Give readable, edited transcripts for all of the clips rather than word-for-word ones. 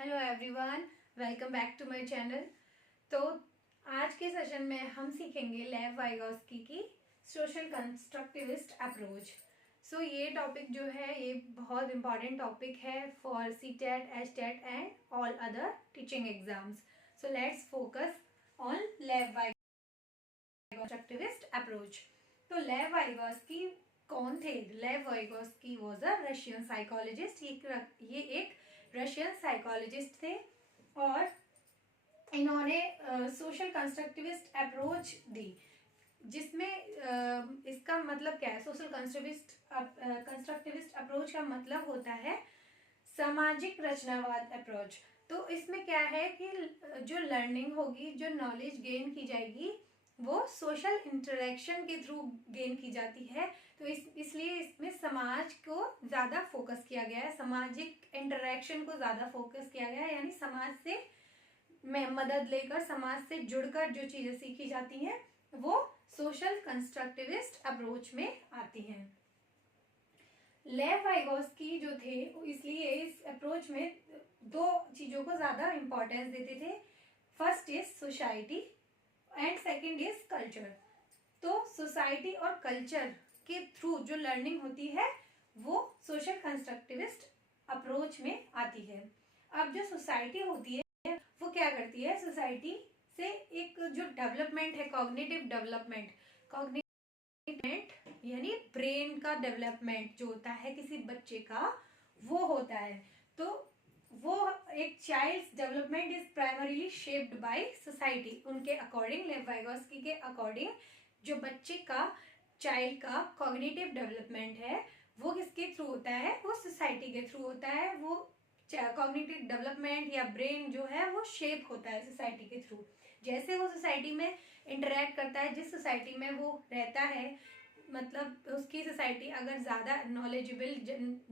Hello everyone, welcome back to my channel. तो आज के सेशन में हम सीखेंगे लेव वाइगोस्की की सोशल कंस्ट्रक्टिविस्ट अप्रोच। सो ये टॉपिक जो है ये बहुत इंपॉर्टेंट टॉपिक है for CTET, HTET and all other teaching exams. So let's focus on लेव कंस्ट्रक्टिविस्ट अप्रोच। तो लेव वाइगोस्की कौन थे? लेव Vygotsky was a Russian psychologist. ये एक रशियन साइकोलॉजिस्ट थे और इन्होंने सोशल कंस्ट्रक्टिविस्ट अप्रोच दी, जिसमें इसका मतलब क्या है? सोशल कंस्ट्रक्टिविस्ट अप्रोच का मतलब होता है सामाजिक रचनावाद अप्रोच। तो इसमें क्या है कि जो लर्निंग होगी, जो नॉलेज गेन की जाएगी, वो सोशल इंटरेक्शन के थ्रू गेन की जाती है। तो इसलिए इसमें समाज को ज़्यादा फोकस किया गया है, सामाजिक इंटरेक्शन को ज़्यादा फोकस किया गया है, यानी समाज से मदद लेकर, समाज से जुड़कर जो चीज़ें सीखी जाती हैं वो सोशल कंस्ट्रक्टिविस्ट अप्रोच में आती हैं। लेव वाइगोस्की जो थे इसलिए इस अप्रोच में दो चीज़ों को ज़्यादा इंपॉर्टेंस देते थे। First is society and second is culture. तो सोसाइटी और कल्चर के थ्रू जो लर्निंग होती है वो सोशल कंस्ट्रक्टिविस्ट अप्रोच में आती है। अब जो सोसाइटी होती है वो क्या करती है? सोसाइटी से एक जो डेवलपमेंट है, कॉग्निटिव डेवलपमेंट, यानी ब्रेन का डेवलपमेंट जो होता है किसी बच्चे का, वो होता है। तो वो एक child's development is primarily shaped by society. उनके अकॉर्डिंग, लेव वाइगोस्की के अकॉर्डिंग, जो बच्चे का, चाइल्ड का कॉग्निटिव डेवलपमेंट है वो किसके थ्रू होता है? वो सोसाइटी के थ्रू होता है। वो कॉग्निटिव डेवलपमेंट या ब्रेन जो है वो शेप होता है सोसाइटी के थ्रू। जैसे वो सोसाइटी में इंटरेक्ट करता है, जिस सोसाइटी में वो रहता है, मतलब उसकी सोसाइटी अगर ज़्यादा नॉलेजेबल,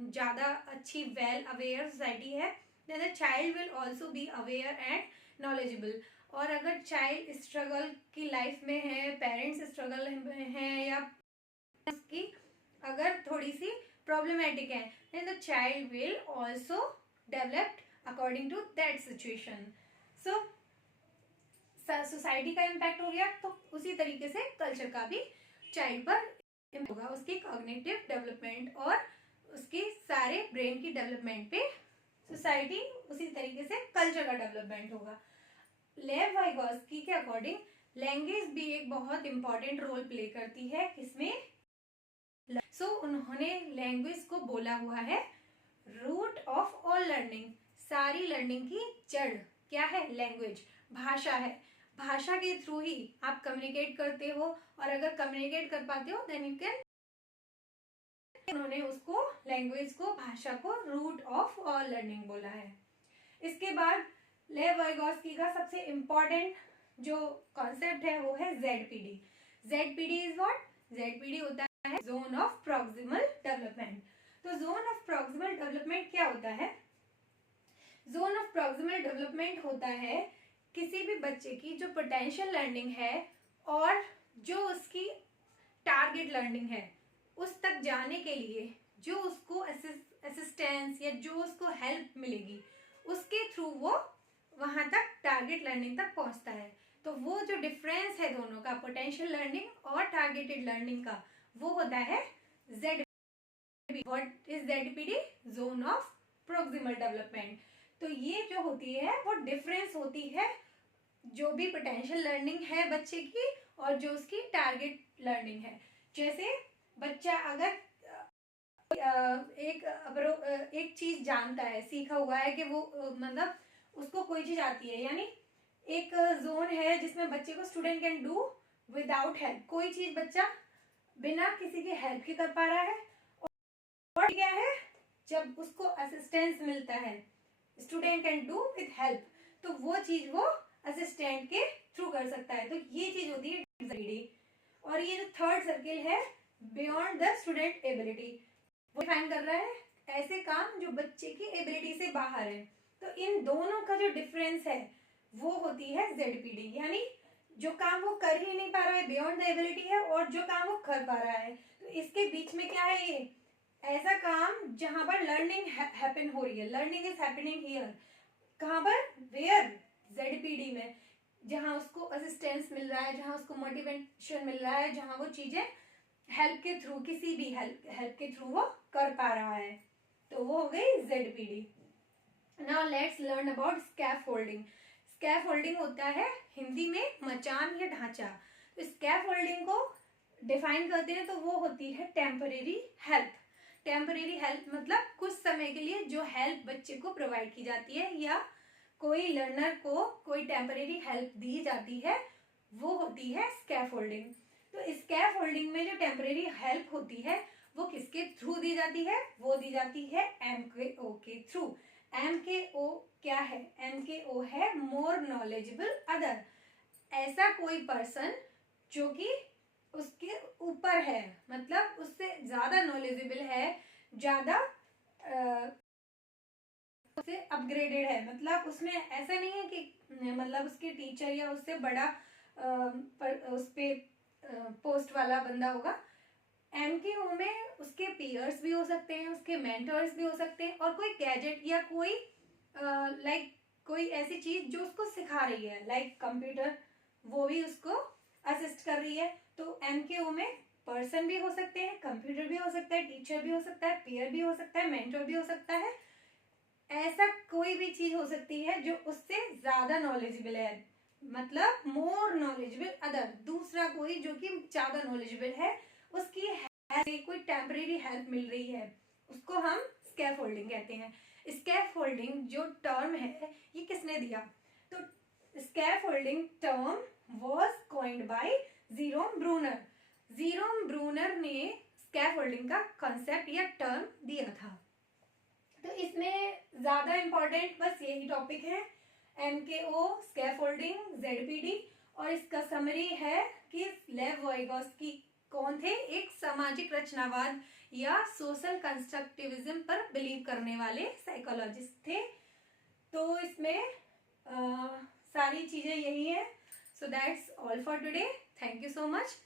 ज़्यादा अच्छी, वेल अवेयर सोसाइटी है, then the child will also be aware and knowledgeable। और अगर चाइल्ड स्ट्रगल की लाइफ में है, पेरेंट्स स्ट्रगल में है, या उसकी अगर थोड़ी सी प्रॉब्लमेटिक है, then the child will also develop according to that situation। so society का इम्पैक्ट हो गया, तो उसी तरीके से कल्चर का भी चाइल्ड पर होगा, उसकी कॉग्निटिव डेवलपमेंट और उसकी सारे ब्रेन की डेवलपमेंट पे सोसाइटी, उसी तरीके से कल्चर का डेवलपमेंट होगा। लेव वाइगोस्की के अकॉर्डिंग लैंग्वेज भी एक बहुत इंपॉर्टेंट रोल प्ले करती है किसमें? उन्होंने लैंग्वेज को बोला हुआ है रूट ऑफ ऑल लर्निंग। सारी लर्निंग की जड़ क्या है? लैंग्वेज, भाषा है। भाषा के थ्रू ही आप कम्युनिकेट करते हो, और अगर कम्युनिकेट कर पाते हो देन यू कैन। उन्होंने उसको, लैंग्वेज को, भाषा को रूट ऑफ ऑल लर्निंग बोला है। इसके बाद लेव वाइगोस्की का सबसे इंपॉर्टेंट जो कॉन्सेप्ट है वो है ZPD. ZPD is what? ZPD होता है जोन ऑफ प्रॉक्सिमल डेवलपमेंट। तो जोन ऑफ प्रॉक्सिमल डेवलपमेंट क्या होता है? जोन ऑफ प्रॉक्सिमल डेवलपमेंट होता है किसी भी बच्चे की जो पोटेंशियल लर्निंग है और जो उसकी टारगेट लर्निंग है, उस तक जाने के लिए जो उसको असिस्टेंस या जो उसको हेल्प मिलेगी, उसके थ्रू वो वहां तक, टारगेट लर्निंग तक पहुंचता है। तो वो जो डिफरेंस है दोनों का, पोटेंशियल लर्निंग और टारगेटेड लर्निंग का, वो होता है ZPD. What is ZPD? Zone of proximal development. तो ये जो होती है वो डिफरेंस होती है जो भी पोटेंशियल लर्निंग है बच्चे की और जो उसकी टारगेट लर्निंग है। जैसे बच्चा अगर एक चीज जानता है, सीखा हुआ है कि वो मतलब उसको कोई चीज आती है, यानी एक जोन है जिसमें बच्चे को student can do without help. कोई चीज बच्चा बिना किसी की हेल्प के कर पा रहा है, और क्या है? जब उसको असिस्टेंस मिलता है, student can do with help, तो वो चीज वो असिस्टेंट के थ्रू कर सकता है। तो ये चीज होती है जेडपीडी। और ये जो थर्ड सर्किल है, बियॉन्ड द स्टूडेंट एबिलिटी, वो डिफाइन कर रहा है ऐसे काम जो बच्चे की एबिलिटी से बाहर है। तो इन दोनों का जो डिफरेंस है वो होती है जेडपीडी, यानी जो काम वो कर ही नहीं पा रहा है, बियॉन्ड द एबिलिटी है, और जो काम वो कर पा रहा है, तो इसके बीच में क्या है? ये ऐसा काम जहां पर लर्निंग हैपन हो रही है, लर्निंग इज हैपनिंग हियर, कहाँ पर, वेयर, ZPD में, जहाँ उसको असिस्टेंस मिल रहा है, जहाँ उसको मोटिवेशन मिल रहा है, जहाँ वो चीजें हेल्प के थ्रू, किसी भी हेल्प के थ्रू वो कर पा रहा है, तो वो हो गई ZPD। Now let's learn about scaffolding. Scaffolding होता है हिंदी में मचान या ढांचा। तो स्कैफोल्डिंग को डिफाइन करते हैं तो वो होती है टेम्परेरी हेल्प। टेम्परेरी हेल्प मतलब कुछ समय के लिए जो हेल्प बच्चे को प्रोवाइड की जाती है या कोई लर्नर को कोई टेम्परेरी हेल्प दी जाती है, वो होती है स्कैफोल्डिंग। तो स्कैफोल्डिंग में जो टेम्परेरी हेल्प होती है वो किसके थ्रू दी जाती है, वो दी जाती है MKO के थ्रू। MKO क्या है, MKO है मोर नॉलेजेबल अदर। ऐसा कोई पर्सन जो कि उसके ऊपर है, मतलब उससे ज्यादा नॉलेजेबल है, ज्यादा उससे अपग्रेडेड है, मतलब उसमें ऐसा नहीं है कि मतलब उसके टीचर या उससे बड़ा उस पे पोस्ट वाला बंदा होगा। MKO में उसके पीयर्स भी हो सकते हैं, उसके मेंटर्स भी हो सकते हैं, और कोई गैजेट या कोई लाइक कोई ऐसी चीज जो उसको सिखा रही है, लाइक कंप्यूटर, वो भी उसको असिस्ट कर रही है। तो MKO में पर्सन भी हो सकते हैं, कंप्यूटर भी हो सकता है, टीचर भी हो सकता है, पीयर भी हो सकता है, मेंटर भी हो सकता है। ऐसा कोई भी चीज हो सकती है जो उससे ज्यादा नॉलेजेबल है, मतलब मोर नॉलेजेबल अदर, दूसरा कोई जो कि ज्यादा नॉलेजेबल है, उसकी कोई टेम्परेरी हेल्प मिल रही है, उसको हम स्कैफोल्डिंग कहते हैं। स्कैफोल्डिंग जो टर्म है ये किसने दिया, तो scaffolding term was coined by Jerome Bruner. Jerome Bruner ने स्कैफोल्डिंग का कॉन्सेप्ट या टर्म दिया था। तो इसमें ज्यादा इंपॉर्टेंट बस यही टॉपिक है, MKO, स्कैफोल्डिंग, ZPD, और इसका समरी है कि लेव वाइगोस्की कौन थे, एक सामाजिक रचनावाद या सोशल कंस्ट्रक्टिविज्म पर बिलीव करने वाले साइकोलॉजिस्ट थे। तो इसमें सारी चीजें यही है। So that's all for today, thank you so much.